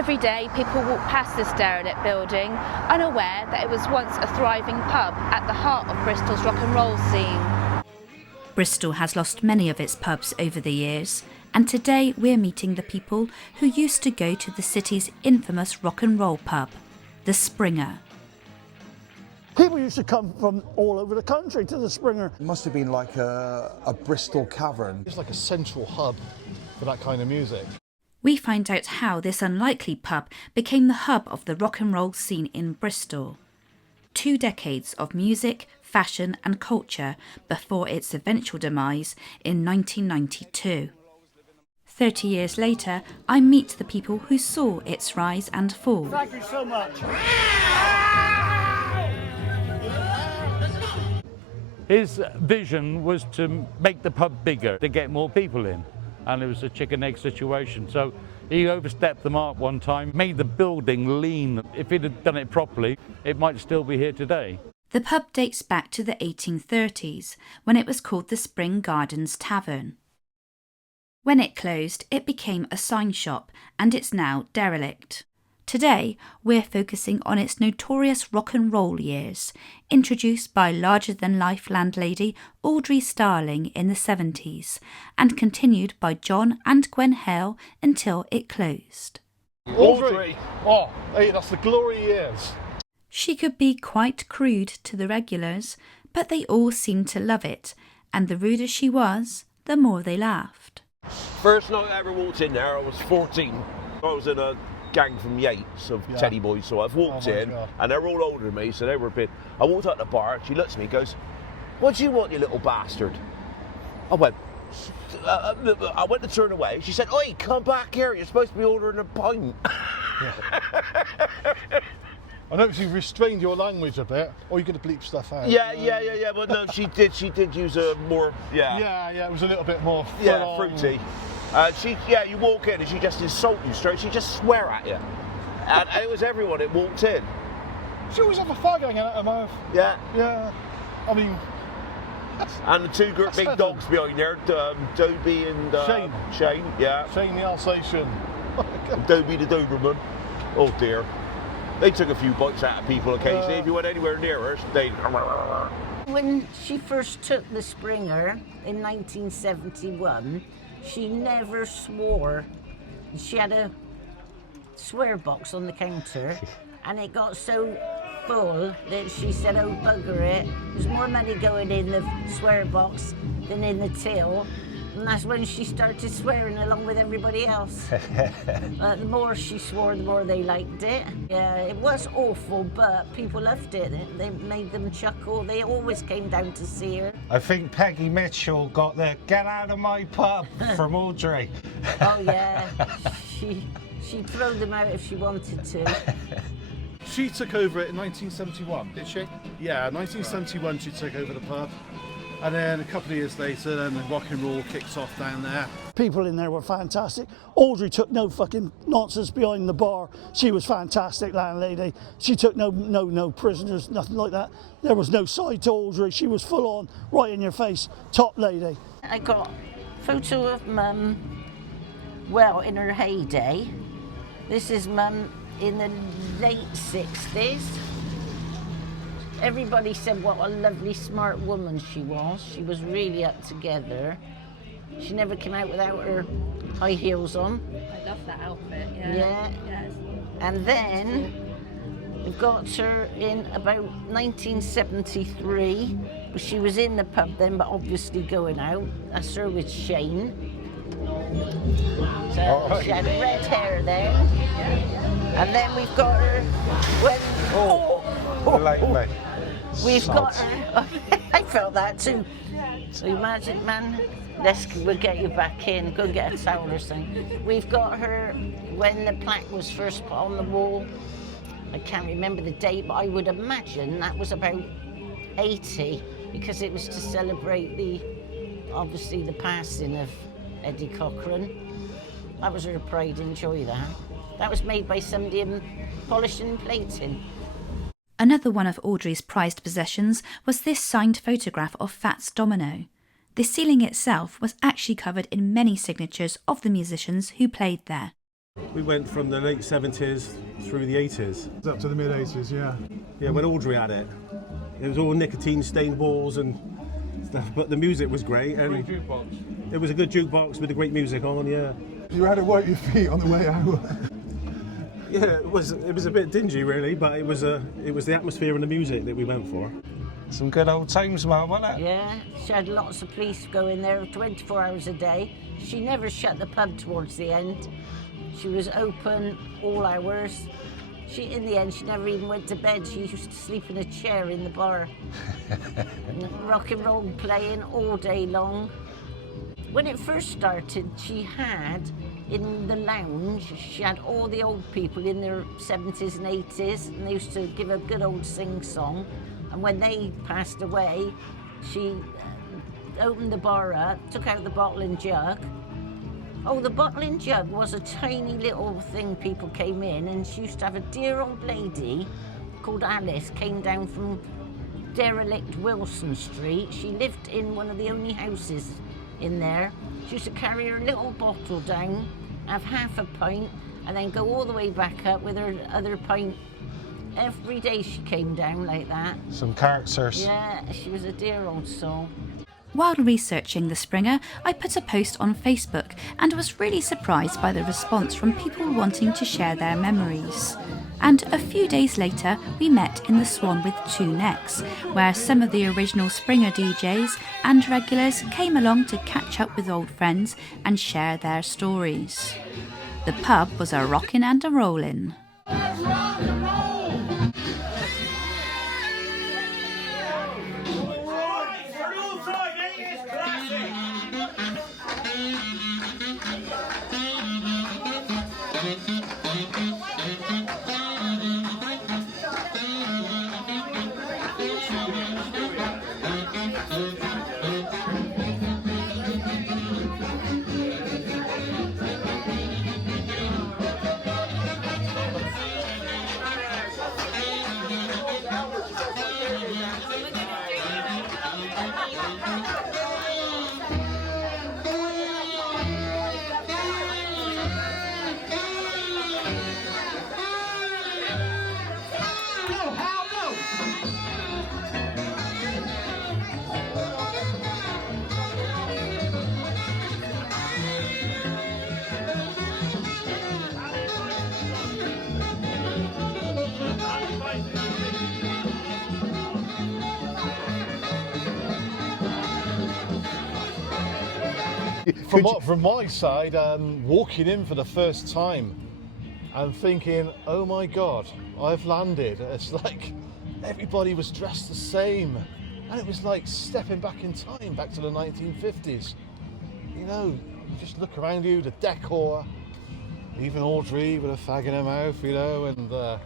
Every day people walk past this derelict building, unaware that it was once a thriving pub at the heart of Bristol's rock and roll scene. Bristol has lost many of its pubs over the years, and today we're meeting the people who used to go to the city's infamous rock and roll pub, the Springer. People used to come from all over the country to the Springer. It must have been like a Bristol cavern. It's like a central hub for that kind of music. We find out how this unlikely pub became the hub of the rock and roll scene in Bristol. 2 decades of music, fashion and culture before its eventual demise in 1992. 30 years later, I meet the people who saw its rise and fall. Thank you so much. His vision was to make the pub bigger, to get more people in, and it was a chicken egg situation. So he overstepped the mark one time, made the building lean. If he'd have done it properly, it might still be here today. The pub dates back to the 1830s, when it was called the Spring Gardens Tavern. When it closed, it became a sign shop, and it's now derelict. Today, we're focusing on its notorious rock and roll years, introduced by larger-than-life landlady Audrey Starling in the 70s, and continued by John and Gwen Hale until it closed. Audrey! Oh, hey, that's the glory years. She could be quite crude to the regulars, but they all seemed to love it, and the ruder she was, the more they laughed. First night I ever walked in there, I was 14. I was in a gang from Yates of Teddyboys, so I've walked in, and they're all older than me, so they were a bit. I walked out the bar, she looks at me and goes, "What do you want, you little bastard?" I went to turn away. She said, "Oi, come back here, you're supposed to be ordering a pint." I noticed you've restrained your language a bit, or you're going to bleep stuff out. Yeah, but no, she did use a more, Yeah, it was a little bit more fruity. You walk in and she just insult you straight. She just swear at you, and it was everyone that walked in. She always have a fag hanging out her mouth. Yeah. I mean, and the two big dogs behind there, Dobie and Shane. Yeah. Shane the Alsatian. Dobie the Doberman. Oh dear. They took a few bites out of people occasionally. If you went anywhere near her, they'd. When she first took the Springer in 1971, she never swore. She had a swear box on the counter, and it got so full that she said, "Oh, bugger it. There's more money going in the swear box than in the till." And that's when she started swearing along with everybody else. The more she swore, the more they liked it. Yeah, it was awful, but people loved it. They made them chuckle. They always came down to see her. I think Peggy Mitchell got the "get out of my pub" from Audrey. Oh yeah, she'd throw them out if she wanted to. She took over it in 1971, did she? Yeah, 1971 she took over the pub. And then a couple of years later, then the rock and roll kicked off down there. People in there were fantastic. Audrey took no fucking nonsense behind the bar. She was fantastic, landlady. She took no prisoners, nothing like that. There was no side to Audrey. She was full on, right in your face, top lady. I got a photo of Mum, well, in her heyday. This is Mum in the late 60s. Everybody said what a lovely, smart woman she was. She was really up together. She never came out without her high heels on. I love that outfit, yeah. Yes. And then we've got her in about 1973. She was in the pub then, but obviously going out. That's her with Shane. So she had red hair there. And then we've got her when... We've got her. I felt that too. So imagine, man. We'll get you back in. Go get a towel or something. We've got her when the plaque was first put on the wall. I can't remember the date, but I would imagine that was about 80, because it was to celebrate obviously the passing of Eddie Cochran. That was her pride and joy. That was made by somebody in polishing and plating. Another one of Audrey's prized possessions was this signed photograph of Fats Domino. The ceiling itself was actually covered in many signatures of the musicians who played there. We went from the late 70s through the 80s. It's up to the mid 80s, yeah. Yeah, when Audrey had it. It was all nicotine stained walls and stuff, but the music was great. And it was a good jukebox with the great music on, yeah. You had to wipe your feet on the way out. Yeah, it was a bit dingy really, but it was the atmosphere and the music that we went for. Some good old times, Mum, wasn't it? Yeah, she had lots of police go in there 24 hours a day. She never shut the pub towards the end. She was open all hours. In the end, she never even went to bed. She used to sleep in a chair in the bar. Rock and roll playing all day long. When it first started, she had, in the lounge, she had all the old people in their 70s and 80s, and they used to give a good old sing-song. And when they passed away, she opened the bar up, took out the bottle and jug. Oh, the bottle and jug was a tiny little thing people came in, and she used to have a dear old lady called Alice, came down from derelict Wilson Street. She lived in one of the only houses in there. She used to carry her little bottle down, have half a pint, and then go all the way back up with her other pint. Every day she came down like that. Some characters. Yeah, she was a dear old soul. While researching the Springer, I put a post on Facebook and was really surprised by the response from people wanting to share their memories. And a few days later, we met in the Swan with Two Necks, where some of the original Springer DJs and regulars came along to catch up with old friends and share their stories. The pub was a rockin' and a rollin'. From my side, walking in for the first time and thinking, oh my God, I've landed. It's like everybody was dressed the same. And it was like stepping back in time, back to the 1950s. You know, you just look around you, the decor, even Audrey with a fag in her mouth, you know, and...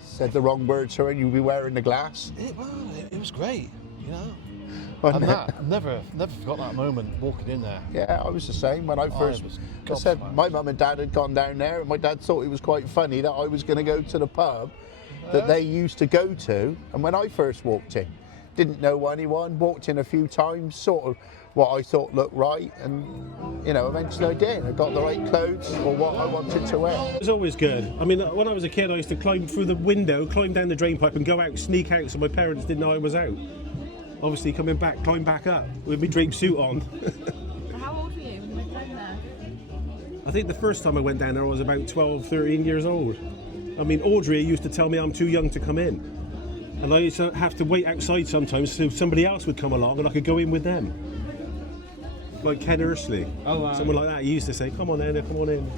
Said the wrong word to her and you'd be wearing the glass. It was great, you know. Oh, And no. that, never forgot that moment walking in there. Yeah, I was the same when I first. I said my mum and dad had gone down there, and my dad thought it was quite funny that I was going to go to the pub that they used to go to. And when I first walked in, didn't know anyone, walked in a few times, sort of what I thought looked right, and you know, eventually I did. I got the right clothes or what I wanted to wear. It was always good. I mean, when I was a kid, I used to climb through the window, climb down the drain pipe, and go out, sneak out, so my parents didn't know I was out. Obviously, coming back, climb back up with my draped suit on. How old were you when you went down there? I think the first time I went down there, I was about 12, 13 years old. I mean, Audrey used to tell me I'm too young to come in. And I used to have to wait outside sometimes so somebody else would come along and I could go in with them. Like Ken Ursley. Oh, wow. Someone like that. He used to say, come on in, come on in.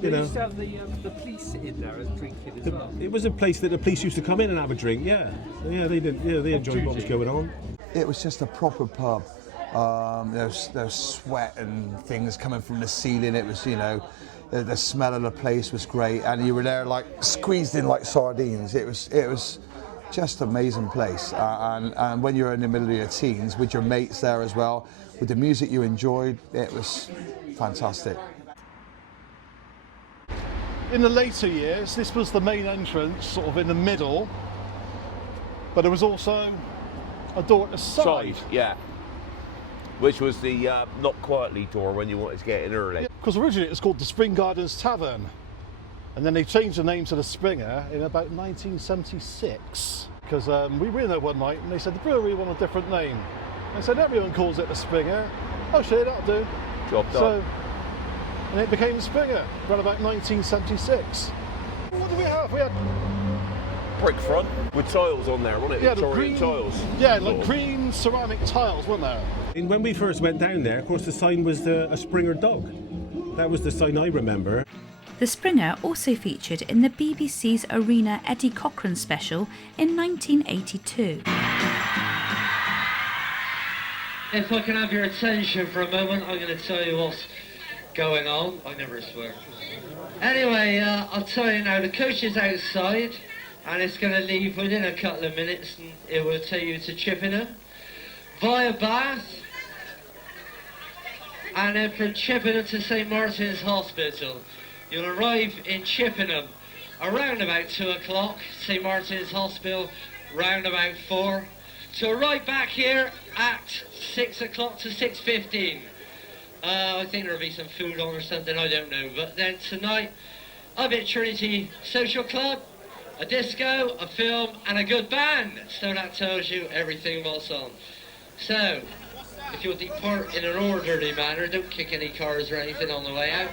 You know. used to have the police in there as drinking as well. It was a place that the police used to come in and have a drink, yeah. Yeah, they did. Yeah, they enjoyed what was going on. It was just a proper pub. There was sweat and things coming from the ceiling. It was, you know, the smell of the place was great, and you were there like squeezed in like sardines. It was just an amazing place. And when you're in the middle of your teens with your mates there as well, with the music you enjoyed, it was fantastic. In the later years, this was the main entrance, sort of in the middle, but there was also a door at the side. Yeah. which was the not quietly door when you wanted to get in early. Because originally it was called the Spring Gardens Tavern, and then they changed the name to the Springer in about 1976. Because we were in there one night and they said the brewery want a different name. I said everyone calls it the Springer. Oh shit, that'll do. Job done. So, and it became the Springer around about 1976. What do we have? We had brick front with tiles on there, wasn't it? Yeah, Victorian tiles. Yeah, like green ceramic tiles, wasn't there? And when we first went down there, of course, the sign was a Springer dog. That was the sign I remember. The Springer also featured in the BBC's Arena Eddie Cochran special in 1982. If I can have your attention for a moment, I'm going to tell you what's going on. I never swear. Anyway, I'll tell you now, the coach is outside and it's going to leave within a couple of minutes and it will take you to Chippenham via Bath and then from Chippenham to St Martin's Hospital. You'll arrive in Chippenham around about 2 o'clock, St Martin's Hospital round about 4, to arrive back here at 6 o'clock to 6:15. I think there'll be some food on or something, I don't know. But then tonight, up at Trinity Social Club, a disco, a film, and a good band. So that tells you everything what's on. So, if you'll depart in an orderly manner, don't kick any cars or anything on the way out.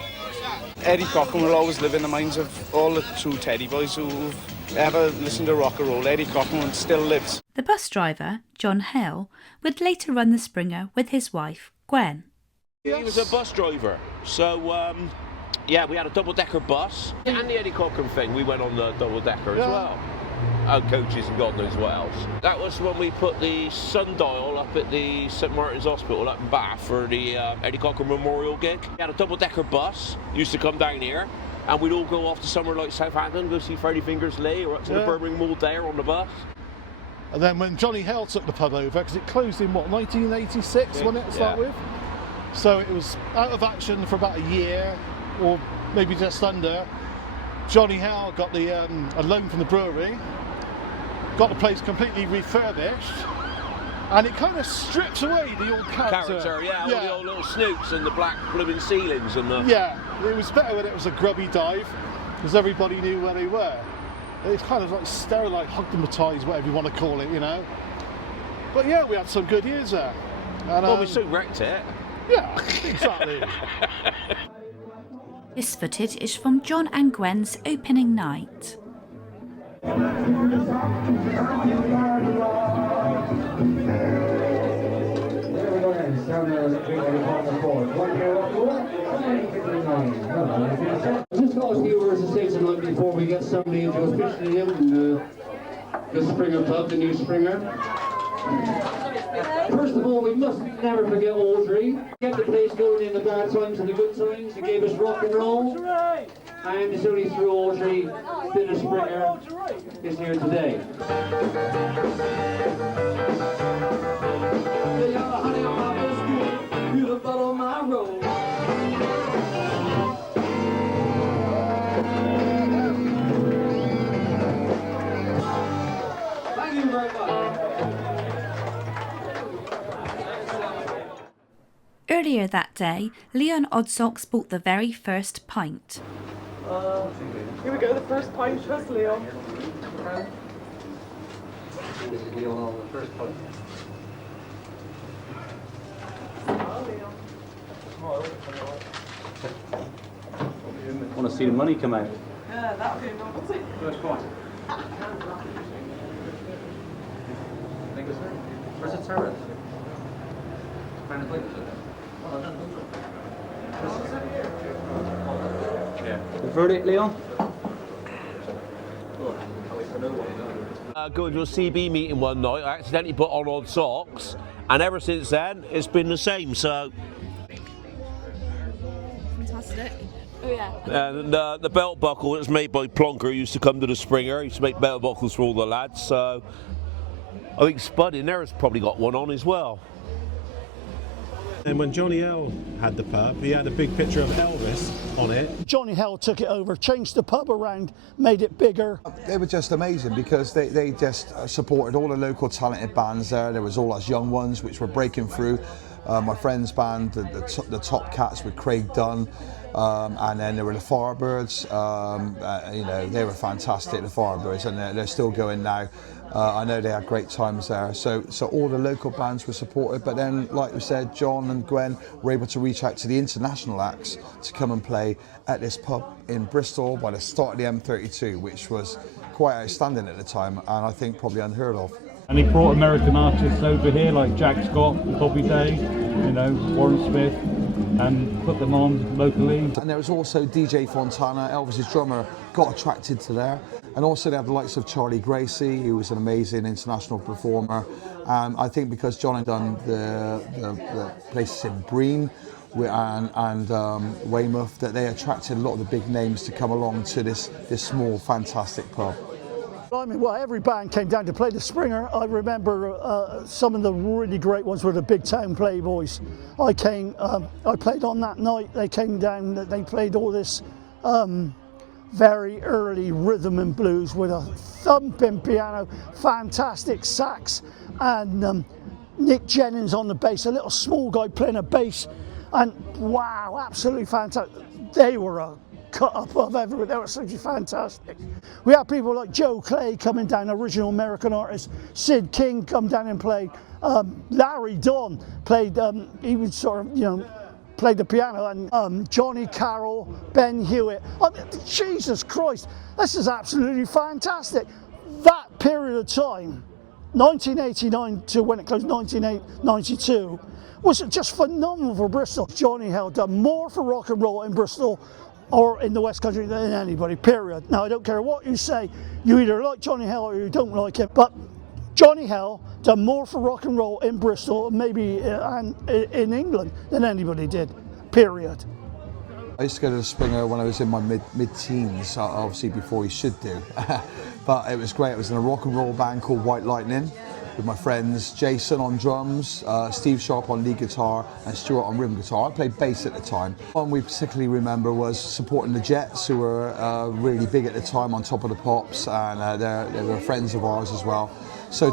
Eddie Cochran will always live in the minds of all the true Teddyboys who've ever listened to rock and roll. Eddie Cochran still lives. The bus driver, John Hale, would later run the Springer with his wife, Gwen. He was a bus driver, so yeah, we had a double-decker bus. And the Eddie Cochran thing, we went on the double-decker as well. And coaches and God knows what else. That was when we put the sundial up at the St Martin's Hospital up in Bath for the Eddie Cochran Memorial gig. We had a double-decker bus, used to come down here, and we'd all go off to somewhere like Southampton, go see Freddie Fingers Lee, or up to the Birmingham All Day on the bus. And then when Johnny Hale took the pub over, because it closed in, what, 1986, wasn't it, to start with? So it was out of action for about a year, or maybe just under. Johnny Hale got the a loan from the brewery, got the place completely refurbished, and it kind of strips away the old character. All the old little snoops and the black blooming ceilings and the... Yeah, it was better when it was a grubby dive, because everybody knew where they were. It's kind of like sterile, hugdematized, whatever you want to call it, you know. But yeah, we had some good years there. And, well, we soon wrecked it. Yeah, exactly. This footage is from John and Gwen's opening night. Just got a few words to say tonight before we get somebody into officially in the Springer Pub, the new Springer. First of all, we must never forget Audrey. Kept the place going in the bad times and the good times. He gave us rock and roll. And it's only through Audrey that the Springer is here today. Honey, on my biscuit, you the butt on my roll. Thank you very much. Earlier that day, Leon Oddsocks bought the very first pint. Here we go, the first pint. Trust Leon. This is Leon on the first pint. Want to see the money come out? Yeah, that'll be naughty. First point. Where's the turret? The verdict, Leon? Going to a CB meeting one night, I accidentally put on odd socks, and ever since then, it's been the same, so... Fantastic. Oh yeah. And the belt buckle that's made by Plonker used to come to the Springer. He used to make belt buckles for all the lads, so... I think Spud in there has probably got one on as well. And when Johnny Hale had the pub, he had a big picture of Elvis on it. Johnny Hale took it over, changed the pub around, made it bigger. They were just amazing because they just supported all the local talented bands there. There was all us young ones which were breaking through. my friend's band, the Top Cats with Craig Dunn, and then there were the Firebirds. You know, they were fantastic, the Firebirds, and they're still going now. I know they had great times there. So all the local bands were supported, but then, like we said, John and Gwen were able to reach out to the international acts to come and play at this pub in Bristol by the start of the M32, which was quite outstanding at the time, and I think probably unheard of. And he brought American artists over here like Jack Scott, Bobby Day, you know, Warren Smith, and put them on locally. And there was also DJ Fontana, Elvis's drummer, got attracted to there. And also they had the likes of Charlie Gracie, who was an amazing international performer. I think because John had done the places in Breen and Weymouth, that they attracted a lot of the big names to come along to this small, fantastic pub. I mean, well, every band came down to play the Springer. I remember some of the really great ones were the Big Town Playboys. I played on that night. They came down, they played all this very early rhythm and blues with a thumping piano, fantastic sax, and Nick Jennings on the bass, a little small guy playing a bass, and wow, absolutely fantastic. They were a cut up of everything. They were absolutely fantastic. We had people like Joe Clay coming down, original American artist. Sid King come down and played. Larry Don played. He would sort of, you know, played the piano, and Johnny Carroll, Ben Hewitt. I mean, Jesus Christ, this is absolutely fantastic. That period of time, 1989 to when it closed, 1992, was just phenomenal for Bristol. Johnny Hale done more for rock and roll in Bristol or in the West Country than anybody, period. Now, I don't care what you say, you either like Johnny Hale or you don't like him, but Johnny Hale done more for rock and roll in Bristol, maybe and in England, than anybody did, period. I used to go to the Springer when I was in my mid-teens, obviously before you should do. But it was great. It was in a rock and roll band called White Lightning with my friends Jason on drums, Steve Sharp on lead guitar, and Stuart on rhythm guitar. I played bass at the time. One we particularly remember was supporting the Jets, who were really big at the time, on Top of the Pops, and they were friends of ours as well. So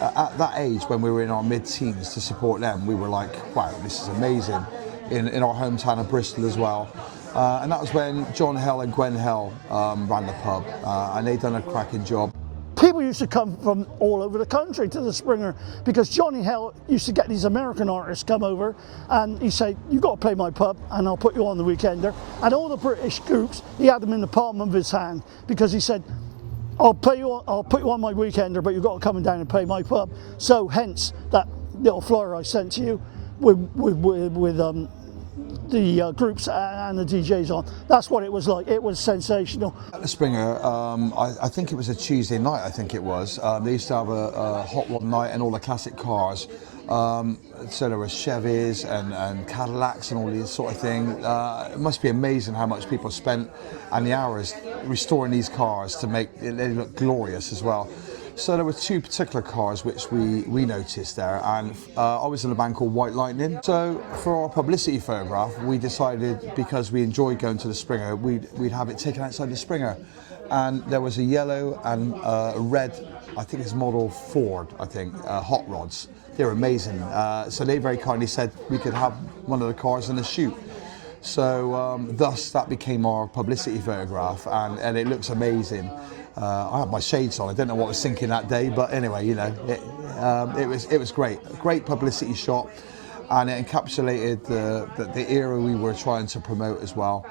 at that age, when we were in our mid-teens, to support them, we were like, wow, this is amazing. In our hometown of Bristol as well. And that was when John Hale and Gwen Hale ran the pub, and they'd done a cracking job. People used to come from all over the country to the Springer because Johnny Hale used to get these American artists come over, and he'd say, "You got to play my pub, and I'll put you on the Weekender." And all the British groups, he had them in the palm of his hand because he said, I'll put you on my Weekender, but you've got to come down and play my pub. So hence that little flyer I sent to you with the groups and the DJs on. That's what it was like. It was sensational. At the Springer, I think it was a Tuesday night, I think it was. They used to have a hot rod night and all the classic cars. So there were Chevys and Cadillacs and all these sort of thing. It must be amazing how much people spent and the hours restoring these cars to make it look glorious as well. So there were two particular cars which we noticed there, and I was in a band called White Lightning. So for our publicity photograph, we decided, because we enjoyed going to the Springer, we'd have it taken outside the Springer. And there was a yellow and a red, I think it's model Ford, hot rods. They were amazing. So they very kindly said we could have one of the cars in the shoot. So thus that became our publicity photograph, and it looks amazing. I had my shades on. I don't know what I was thinking that day, but anyway, you know, it was great. A great publicity shot, and it encapsulated the era we were trying to promote as well.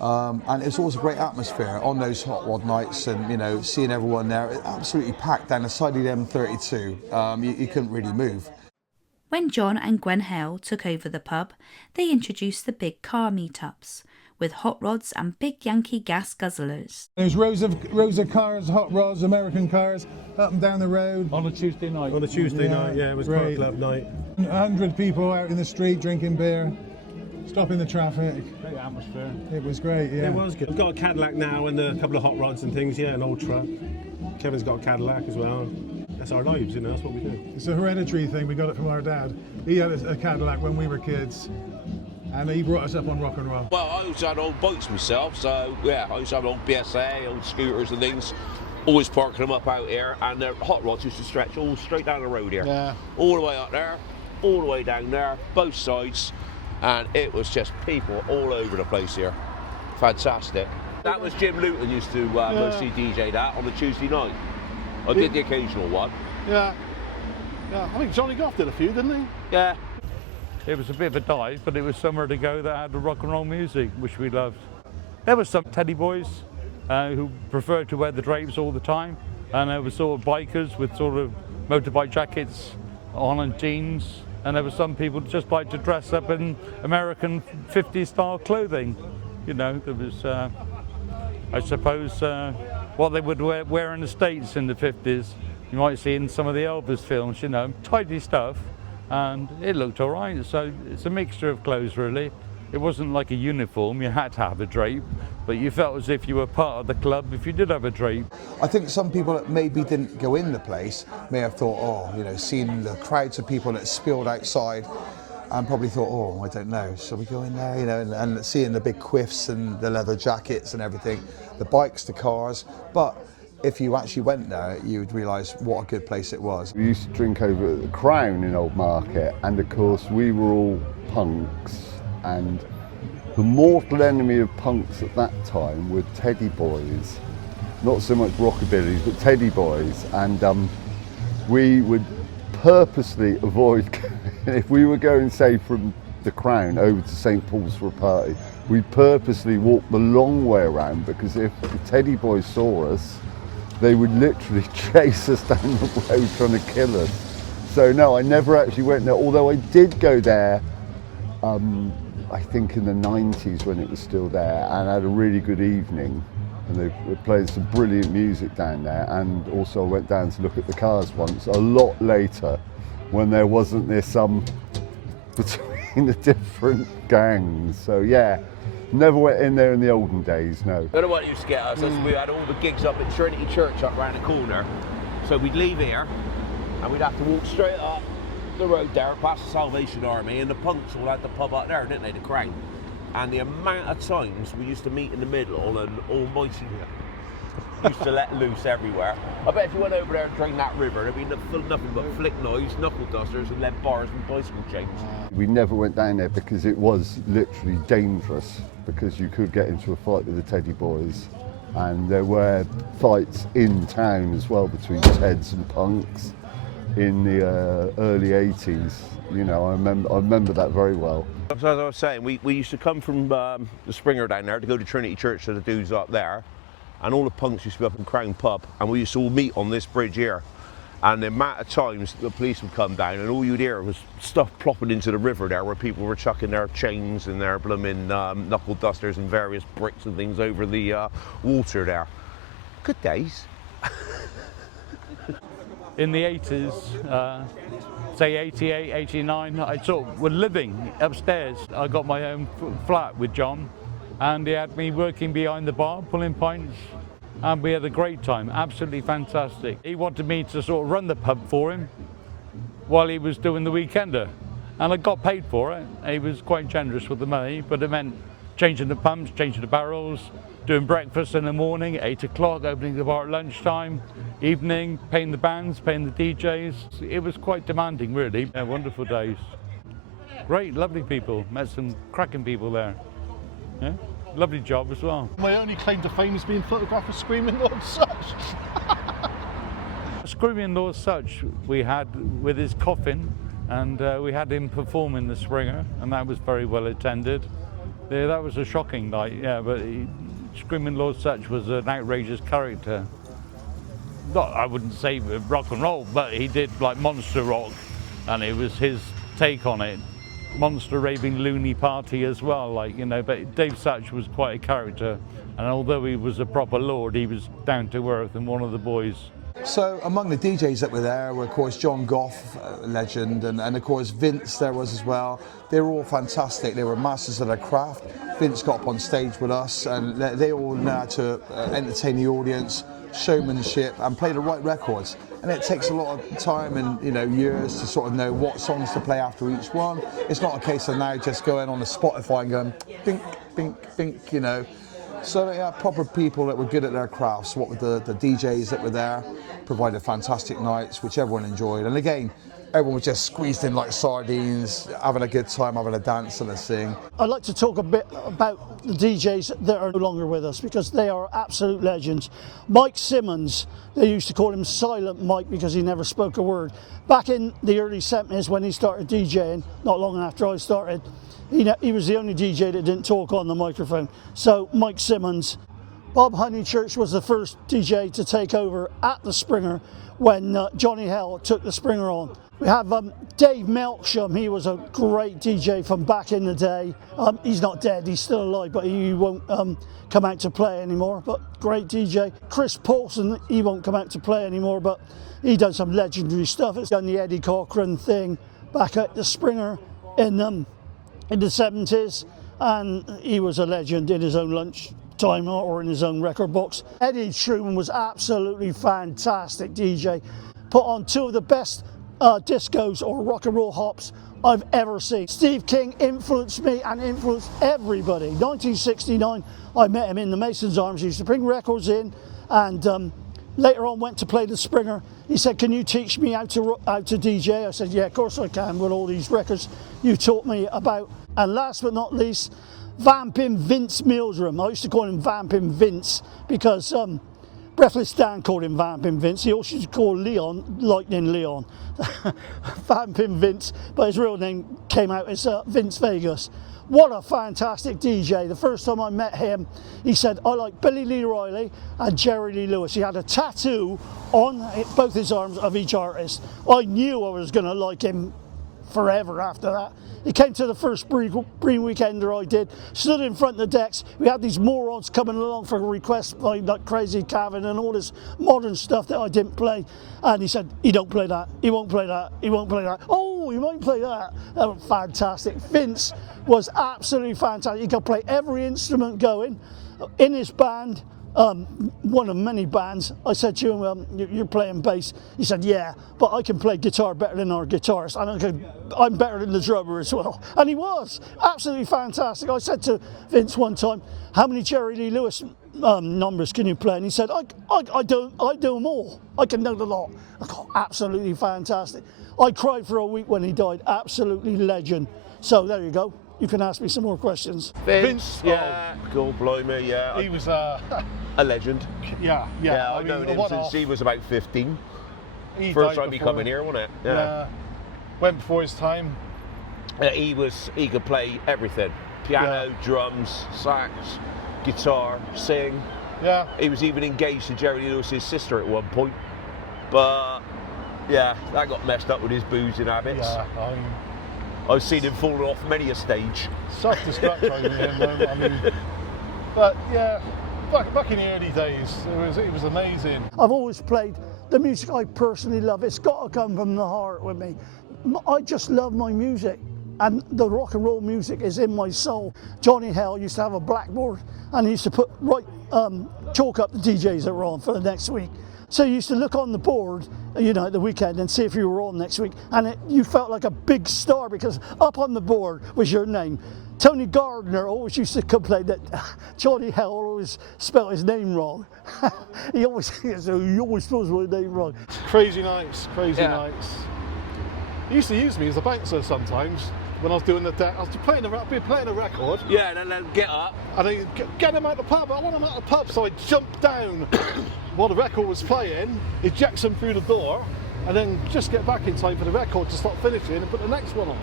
And it was always a great atmosphere on those hot rod nights, and you know, seeing everyone there, absolutely packed down the side of the M32. You couldn't really move. When John and Gwen Hale took over the pub, they introduced the big car meetups, with hot rods and big Yankee gas guzzlers. There's rows of cars, hot rods, American cars, up and down the road. On a Tuesday night. On a Tuesday night, yeah, it was car club night. 100 people out in the street drinking beer, stopping the traffic. Great atmosphere. It was great, yeah. It was good. I've got a Cadillac now and a couple of hot rods and things, yeah, an old truck. Kevin's got a Cadillac as well. That's our lives, you know, that's what we do. It's a hereditary thing, we got it from our dad. He had a Cadillac when we were kids, and he brought us up on rock and roll. Well, I always had old bikes myself, so yeah, I used to have old BSA, old scooters and things, always parking them up out here, and the hot rods used to stretch all straight down the road here. Yeah. All the way up there, all the way down there, both sides, and it was just people all over the place here. Fantastic. That was Jim Luton used to mostly DJ that on a Tuesday night. I did the occasional one. Yeah. Yeah, I think Johnny Goff did a few, didn't he? Yeah. It was a bit of a dive, but it was somewhere to go that had the rock and roll music, which we loved. There were some Teddyboys who preferred to wear the drapes all the time, and there were sort of bikers with sort of motorbike jackets on and jeans, and there were some people just like to dress up in American 50s style clothing. You know, there was, I suppose, what they would wear in the States in the 50s. You might see in some of the Elvis films, you know, tidy stuff, and it looked all right. So it's a mixture of clothes, really. It wasn't like a uniform, you had to have a drape, but you felt as if you were part of the club if you did have a drape. I think some people that maybe didn't go in the place may have thought, oh, you know, seeing the crowds of people that spilled outside, and probably thought, oh, I don't know, shall we go in there, you know, and seeing the big quiffs and the leather jackets and everything, the bikes, the cars, but if you actually went there, you would realise what a good place it was. We used to drink over at the Crown in Old Market, and of course we were all punks, and the mortal enemy of punks at that time were Teddyboys. Not so much rockabillys, but Teddyboys, and we would purposely avoid, if we were going, say, from the Crown over to St Paul's for a party, we'd purposely walk the long way around, because if the Teddyboys saw us, they would literally chase us down the road trying to kill us. So no, I never actually went there, although I did go there, I think in the 90s when it was still there, and had a really good evening. And they were playing some brilliant music down there, and also I went down to look at the cars once, a lot later, when there wasn't this between the different gangs. So yeah, never went in there in the olden days, no. I don't know what used to get us. We had all the gigs up at Trinity Church up round the corner. So we'd leave here and we'd have to walk straight up the road there past the Salvation Army, and the punks all had the pub up there, didn't they, the Crown? And the amount of times we used to meet in the middle and almighty used to let loose everywhere. I bet if you went over there and drained that river, there'd be nothing but flick noise, knuckle dusters and lead bars and bicycle chains. We never went down there because it was literally dangerous, because you could get into a fight with the Teddyboys, and there were fights in town as well between Teds and punks in the early 80s. You know, I remember that very well. As I was saying, we used to come from the Springer down there to go to Trinity Church to the dudes up there, and all the punks used to be up in Crown Pub, and we used to all meet on this bridge here. And the amount of times the police would come down, and all you'd hear was stuff plopping into the river there, where people were chucking their chains and their blooming knuckle dusters and various bricks and things over the water there. Good days. In the 80s, say 88, 89, I sort of was living upstairs. I got my own flat with John, and he had me working behind the bar, pulling pints, and we had a great time, absolutely fantastic. He wanted me to sort of run the pub for him while he was doing the weekender, and I got paid for it. He was quite generous with the money, but it meant changing the pumps, changing the barrels, doing breakfast in the morning, 8 o'clock, opening the bar at lunchtime, evening, paying the bands, paying the DJs. It was quite demanding, really. Yeah, wonderful days. Great, lovely people. Met some cracking people there. Yeah, lovely job as well. My only claim to fame is being photographed with Screaming Lord Sutch. Screaming Lord Sutch we had with his coffin, and we had him perform in the Springer, and that was very well attended. Yeah, that was a shocking night, yeah, but Screaming Lord Sutch was an outrageous character. Not, I wouldn't say rock and roll, but he did like monster rock, and it was his take on it. Monster raving loony party as well, like, you know, but Dave Sutch was quite a character, and although he was a proper lord, he was down to earth and one of the boys. So among the DJs that were there were, of course, John Goff, legend, and of course Vince there was as well. They were all fantastic. They were masters of their craft. Vince got up on stage with us, and they all knew how to entertain the audience, showmanship, and play the right records. And it takes a lot of time and, you know, years to sort of know what songs to play after each one. It's not a case of now just going on the Spotify and going bink, bink, bink, you know. So they had proper people that were good at their crafts. What with the DJs that were there, provided fantastic nights, which everyone enjoyed. And again, everyone was just squeezed in like sardines, having a good time, having a dance and a sing. I'd like to talk a bit about the DJs that are no longer with us because they are absolute legends. Mike Simmons, they used to call him Silent Mike because he never spoke a word. Back in the early 70s when he started DJing, not long after I started, he was the only DJ that didn't talk on the microphone. So Mike Simmons. Bob Honeychurch was the first DJ to take over at the Springer when Johnny Hale took the Springer on. We have Dave Melksham. He was a great DJ from back in the day. He's not dead, he's still alive, but he won't come out to play anymore, but great DJ. Chris Paulson, he won't come out to play anymore, but he done some legendary stuff. He's done the Eddie Cochran thing back at the Springer in the 70s, and he was a legend in his own lunch time or in his own record box. Eddie Truman was absolutely fantastic DJ. Put on two of the best discos or rock and roll hops I've ever seen. Steve King influenced me and influenced everybody. 1969, I met him in the Mason's Arms. He used to bring records in, and later on went to play the Springer. He said, "Can you teach me how to DJ?" I said, "Yeah, of course I can, with all these records you taught me about." And last but not least, Vampin' Vince Mealsram. I used to call him Vampin' Vince because Breathless Dan called him Vampin' Vince. He also used to call Leon Lightning Leon. Vampin' Vince, but his real name came out as Vince Vegas. What a fantastic DJ. The first time I met him, he said, "I like Billy Lee Riley and Jerry Lee Lewis." He had a tattoo on both his arms of each artist. I knew I was going to like him forever after that. He came to the first Breen Weekender I did, stood in front of the decks. We had these morons coming along for requests by like Crazy Cavin and all this modern stuff that I didn't play. And he said, "He don't play that, he won't play that, he won't play that. Oh, he might play that." That was fantastic. Vince was absolutely fantastic. He could play every instrument going in his band. One of many bands. I said to him, "You're playing bass." He said, "Yeah, but I can play guitar better than our guitarist, and I'm better than the drummer as well." And he was absolutely fantastic. I said to Vince one time, "How many Jerry Lee Lewis numbers can you play?" And he said, I do them all. I can know the lot." I got absolutely fantastic. I cried for a week when he died. Absolutely legend. So there you go. You can ask me some more questions. Vince, yeah, God blimey, yeah. He was a legend. Yeah. I've known him since he was about 15. First time he come in here, wasn't it? Yeah. Went before his time. He could play everything. Piano, drums, sax, guitar, sing. Yeah. He was even engaged to Jerry Lee Lewis's sister at one point. But yeah, that got messed up with his boozing habits. Yeah, I've seen him fall off many a stage. Self-destruct with him, though. I mean, but yeah, back in the early days, it was amazing. I've always played the music I personally love. It's got to come from the heart with me. I just love my music, and the rock and roll music is in my soul. Johnny Hale used to have a blackboard, and he used to chalk up the DJs that were on for the next week. So you used to look on the board, at the weekend and see if you were on next week, and you felt like a big star because up on the board was your name. Tony Gardner always used to complain that Johnny Hale always spelled his name wrong. he always spells my name wrong. Crazy nights. He used to use me as a bouncer sometimes when I was doing the deck. I was playing a record. Yeah, and then get up. And then get him out the pub. I want him out the pub, so I jumped down while the record was playing, eject him through the door, and then just get back in time for the record to stop finishing and put the next one on.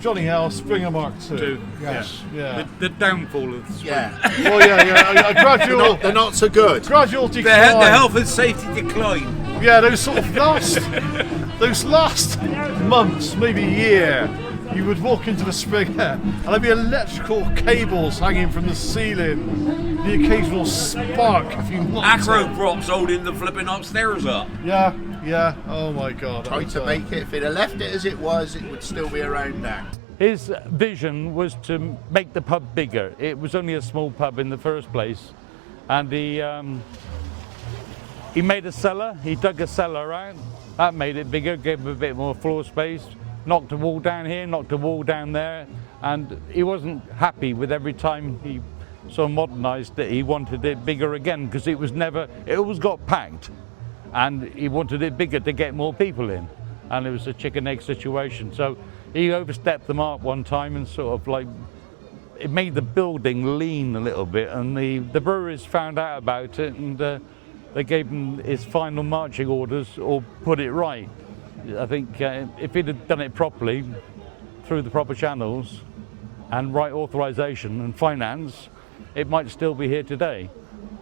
Johnny Hale, Springer Mark II. Yes. Yeah. The downfall of the Springer. Yeah. Well, yeah. A gradual. They're not so good. Gradual decline. The health and safety decline. Yeah, those sort of last months, maybe a year, you would walk into the Springer and there'd be electrical cables hanging from the ceiling, the occasional spark if you knocked Acro props holding the flipping upstairs up. Yeah, oh my God. Tried to make it, if it had left it as it was, it would still be around now. His vision was to make the pub bigger. It was only a small pub in the first place, and he made a cellar. He dug a cellar out. That made it bigger, gave him a bit more floor space. Knocked a wall down here, knocked a wall down there, and he wasn't happy with every time he so modernised that he wanted it bigger again, because it always got packed, and he wanted it bigger to get more people in, and it was a chicken egg situation. So he overstepped the mark one time and sort of like, it made the building lean a little bit, and the breweries found out about it, and they gave him his final marching orders, or put it right. I think if he'd have done it properly, through the proper channels, and right authorisation and finance, it might still be here today.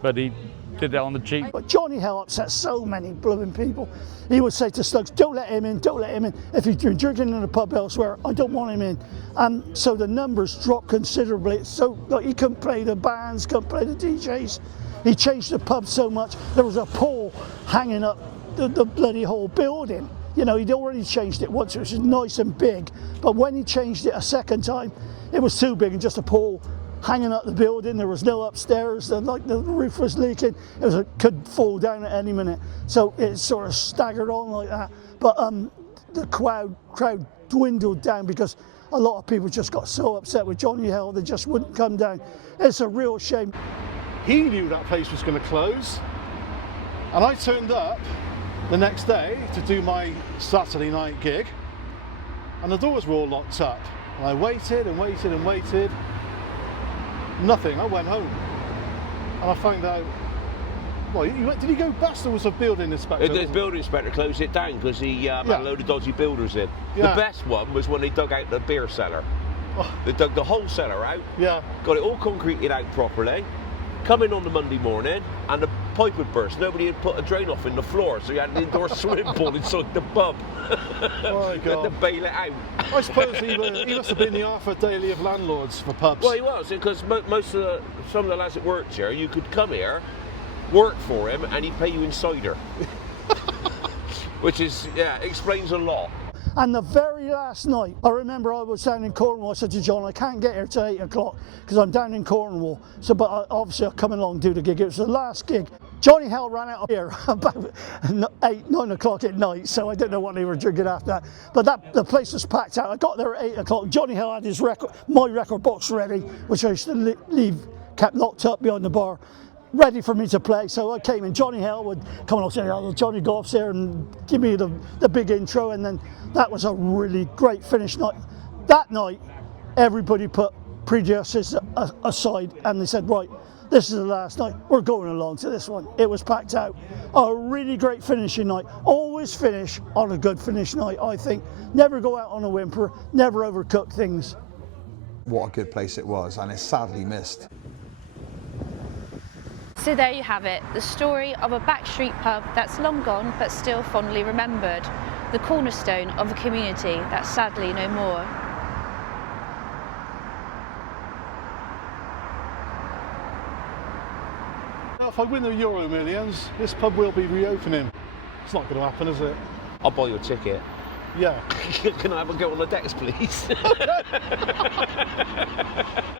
But he did it on the cheap. But Johnny Hale upset so many blooming people. He would say to Slugs, don't let him in, don't let him in. If you're drinking in a pub elsewhere, I don't want him in. So the numbers dropped considerably. So like, he couldn't play the bands, couldn't play the DJs. He changed the pub so much, there was a pole hanging up the bloody whole building. You know, he'd already changed it once, which was nice and big, but when he changed it a second time, it was too big and just a pole hanging up the building. There was no upstairs, the roof was leaking. It could fall down at any minute. So it sort of staggered on like that. But the crowd dwindled down because a lot of people just got so upset with Johnny Hale, they just wouldn't come down. It's a real shame. He knew that place was going to close, and I turned up the next day to do my Saturday night gig, and the doors were all locked up. And I waited and waited and waited. Nothing. I went home, and I found out. Well, did he go bust, or was a building inspector? The building inspector closed it down because he had a load of dodgy builders in. Yeah. The best one was when they dug out the beer cellar. Oh. They dug the whole cellar out. Yeah. Got it all concreted out properly. Come in on the Monday morning, and the pipe had burst. Nobody had put a drain off in the floor, so you had an indoor swimming pool inside the pub. Oh my God. You had to bail it out. I suppose he must have been the Arthur Daly of landlords for pubs. Well, he was, because some of the lads that worked here, you could come here, work for him, and he'd pay you in cider. Which is, explains a lot. And the very last night, I remember I was down in Cornwall. I said to John, I can't get here till 8 o'clock because I'm down in Cornwall. So, but obviously I'll come along and do the gig. It was the last gig. Johnny Hale ran out of beer about 8, 9 o'clock at night, so I don't know what they were drinking after that. But the place was packed out. I got there at 8 o'clock. Johnny Hale had my record box ready, which I used to leave kept locked up behind the bar, ready for me to play. So I came in. Johnny Hale would come along and say, Johnny Goff's here, and give me the big intro, and then that was a really great finish night. That night, everybody put prejudices aside, and they said, right, this is the last night, we're going along to this one. It was packed out. A really great finishing night. Always finish on a good finish night, I think. Never go out on a whimper, never overcook things. What a good place it was, and it's sadly missed. So there you have it, the story of a backstreet pub that's long gone but still fondly remembered. The cornerstone of a community that's sadly no more. Now, if I win the Euro Millions, this pub will be reopening. It's not going to happen, is it? I'll buy you a ticket. Yeah. Can I have a go on the decks, please?